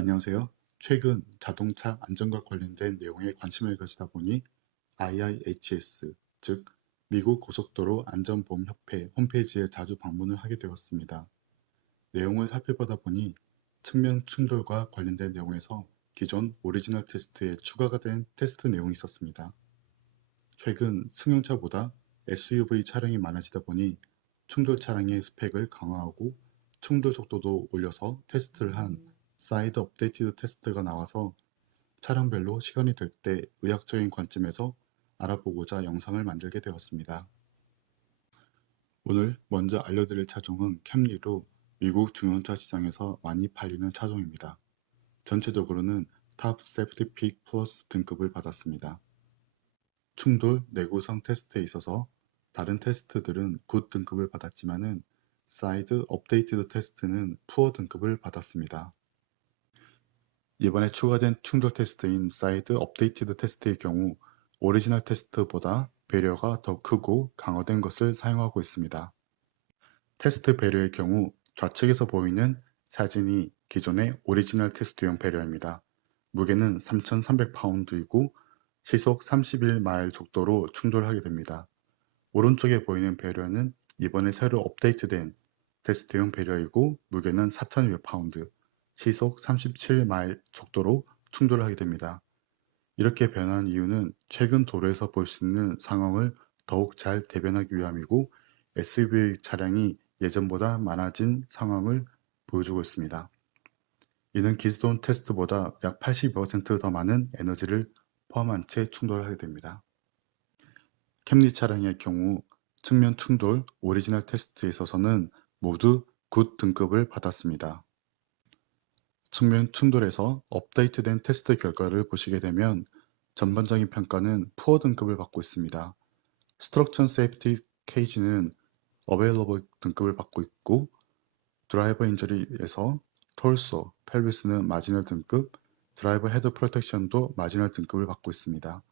안녕하세요. 최근 자동차 안전과 관련된 내용에 관심을 가지다 보니 IIHS, 즉 미국 고속도로 안전보험협회 홈페이지에 자주 방문을 하게 되었습니다. 내용을 살펴보다 보니 측면 충돌과 관련된 내용에서 기존 오리지널 테스트에 추가가 된 테스트 내용이 있었습니다. 최근 승용차보다 SUV 차량이 많아지다 보니 충돌 차량의 스펙을 강화하고 충돌 속도도 올려서 테스트를 한 사이드 업데이티드 테스트가 나와서 차량별로 시간이 될 때 의학적인 관점에서 알아보고자 영상을 만들게 되었습니다. 오늘 먼저 알려드릴 차종은 캠리로 미국 중형차 시장에서 많이 팔리는 차종입니다. 전체적으로는 탑 세프티 픽 플러스 등급을 받았습니다. 충돌 내구성 테스트에 있어서 다른 테스트들은 굿 등급을 받았지만은 사이드 업데이티드 테스트는 푸어 등급을 받았습니다. 이번에 추가된 충돌 테스트인 사이드 업데이티드 테스트의 경우 오리지널 테스트보다 배려가 더 크고 강화된 것을 사용하고 있습니다. 테스트 배려의 경우 좌측에서 보이는 사진이 기존의 오리지널 테스트용 배려입니다. 무게는 3,300파운드이고 시속 31마일 속도로 충돌하게 됩니다. 오른쪽에 보이는 배려는 이번에 새로 업데이트된 테스트용 배려이고 무게는 4,200파운드, 시속 37마일 속도로 충돌하게 됩니다. 이렇게 변한 이유는 최근 도로에서 볼 수 있는 상황을 더욱 잘 대변하기 위함이고 SUV 차량이 예전보다 많아진 상황을 보여주고 있습니다. 이는 기존 테스트보다 약 82%더 많은 에너지를 포함한 채 충돌하게 됩니다. 캠리 차량의 경우 측면 충돌 오리지널 테스트에 있어서는 모두 굿 등급을 받았습니다. 측면 충돌에서 업데이트된 테스트 결과를 보시게 되면 전반적인 평가는 푸어 등급을 받고 있습니다. 스트럭처 세이프티 케이지는 어베일러블 등급을 받고 있고 드라이버 인저리에서 톨소, 펠비스는 마지널 등급, 드라이버 헤드 프로텍션도 마지널 등급을 받고 있습니다.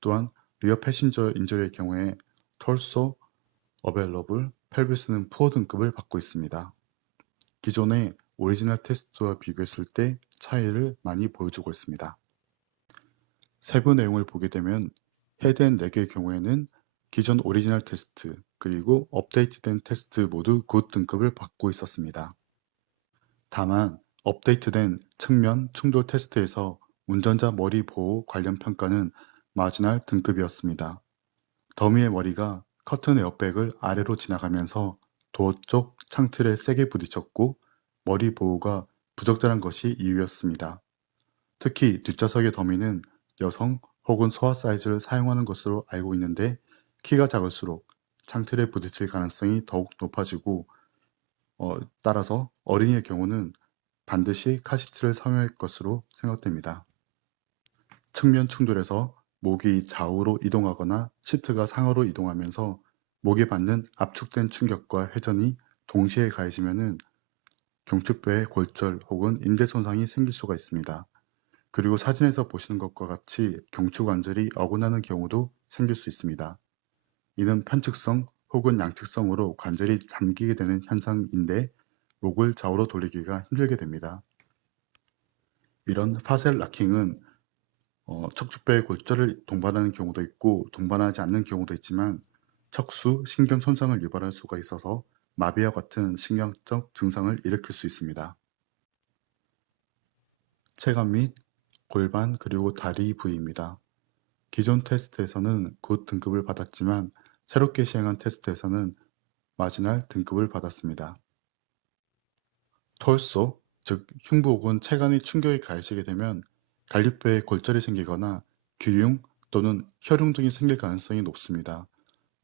또한 리어 패신저 인저리의 경우에 톨소, 어베일러블, 펠비스는 푸어 등급을 받고 있습니다. 기존의 오리지널 테스트와 비교했을 때 차이를 많이 보여주고 있습니다. 세부 내용을 보게 되면 헤드앤넥의 경우에는 기존 오리지널 테스트 그리고 업데이트된 테스트 모두 굿 등급을 받고 있었습니다. 다만 업데이트된 측면 충돌 테스트에서 운전자 머리 보호 관련 평가는 마지널 등급이었습니다. 더미의 머리가 커튼 에어백을 아래로 지나가면서 도어 쪽 창틀에 세게 부딪혔고 머리 보호가 부적절한 것이 이유였습니다. 특히 뒷좌석의 더미는 여성 혹은 소아 사이즈를 사용하는 것으로 알고 있는데 키가 작을수록 창틀에 부딪힐 가능성이 더욱 높아지고 따라서 어린이의 경우는 반드시 카시트를 사용할 것으로 생각됩니다. 측면 충돌에서 목이 좌우로 이동하거나 시트가 상하로 이동하면서 목에 받는 압축된 충격과 회전이 동시에 가해지면 경추뼈에 골절 혹은 인대 손상이 생길 수가 있습니다. 그리고 사진에서 보시는 것과 같이 경추관절이 어긋나는 경우도 생길 수 있습니다. 이는 편측성 혹은 양측성으로 관절이 잠기게 되는 현상인데 목을 좌우로 돌리기가 힘들게 됩니다. 이런 파셀 락킹은 척추뼈의 골절을 동반하는 경우도 있고 동반하지 않는 경우도 있지만 척수 신경 손상을 유발할 수가 있어서 마비와 같은 신경적 증상을 일으킬 수 있습니다. 체감 및 골반 그리고 다리 부위입니다. 기존 테스트에서는 굿 등급을 받았지만 새롭게 시행한 테스트에서는 마지날 등급을 받았습니다. 톨소, 즉 흉부 혹은 체관의 충격이 가해지게 되면 갈비뼈에 골절이 생기거나 귀융 또는 혈융 등이 생길 가능성이 높습니다.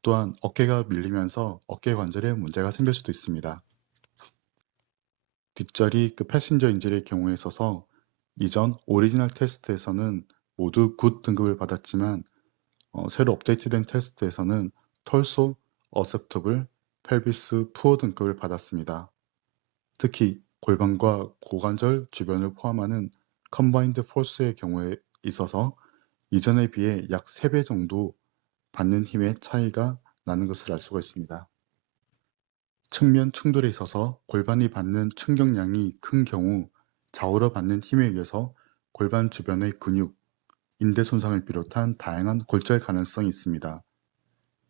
또한 어깨가 밀리면서 어깨 관절에 문제가 생길 수도 있습니다. 뒷자리 패신저 인질의 경우에 있어서 이전 오리지널 테스트에서는 모두 굿 등급을 받았지만 새로 업데이트된 테스트에서는 털소, 어셉터블, 펠비스, 푸어 등급을 받았습니다. 특히 골반과 고관절 주변을 포함하는 컨바인드 포스의 경우에 있어서 이전에 비해 약 3배 정도 받는 힘의 차이가 나는 것을 알 수가 있습니다. 측면 충돌에 있어서 골반이 받는 충격량이 큰 경우 좌우로 받는 힘에 의해서 골반 주변의 근육, 인대 손상을 비롯한 다양한 골절 가능성이 있습니다.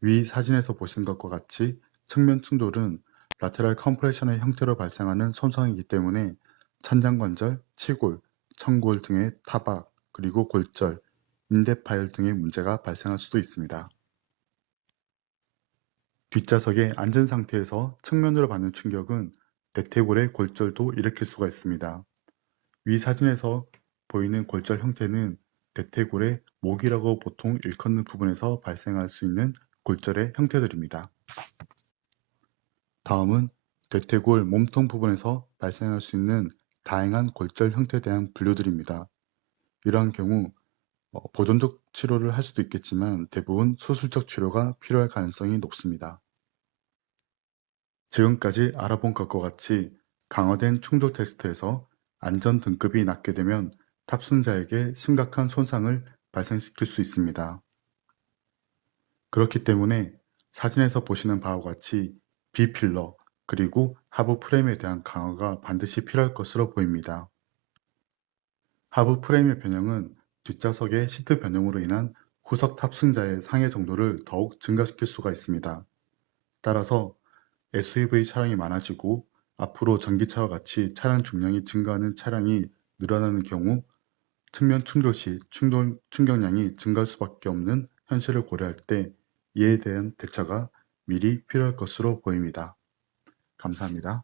위 사진에서 보신 것과 같이 측면 충돌은 라테랄 컴프레션의 형태로 발생하는 손상이기 때문에 천장관절, 치골, 청골 등의 타박, 그리고 골절, 인대 파열 등의 문제가 발생할 수도 있습니다. 뒷좌석에 앉은 상태에서 측면으로 받는 충격은 대퇴골의 골절도 일으킬 수가 있습니다. 위 사진에서 보이는 골절 형태는 대퇴골의 목이라고 보통 일컫는 부분에서 발생할 수 있는 골절의 형태들입니다. 다음은 대퇴골 몸통 부분에서 발생할 수 있는 다양한 골절 형태에 대한 분류들입니다. 이러한 경우 보존적 치료를 할 수도 있겠지만 대부분 수술적 치료가 필요할 가능성이 높습니다. 지금까지 알아본 것과 같이 강화된 충돌 테스트에서 안전 등급이 낮게 되면 탑승자에게 심각한 손상을 발생시킬 수 있습니다. 그렇기 때문에 사진에서 보시는 바와 같이 B필러 그리고 하부 프레임에 대한 강화가 반드시 필요할 것으로 보입니다. 하부 프레임의 변형은 뒷좌석의 시트 변형으로 인한 후석 탑승자의 상해 정도를 더욱 증가시킬 수가 있습니다. 따라서 SUV 차량이 많아지고 앞으로 전기차와 같이 차량 중량이 증가하는 차량이 늘어나는 경우 측면 충돌 시 충격량이 증가할 수밖에 없는 현실을 고려할 때 이에 대한 대처가 미리 필요할 것으로 보입니다. 감사합니다.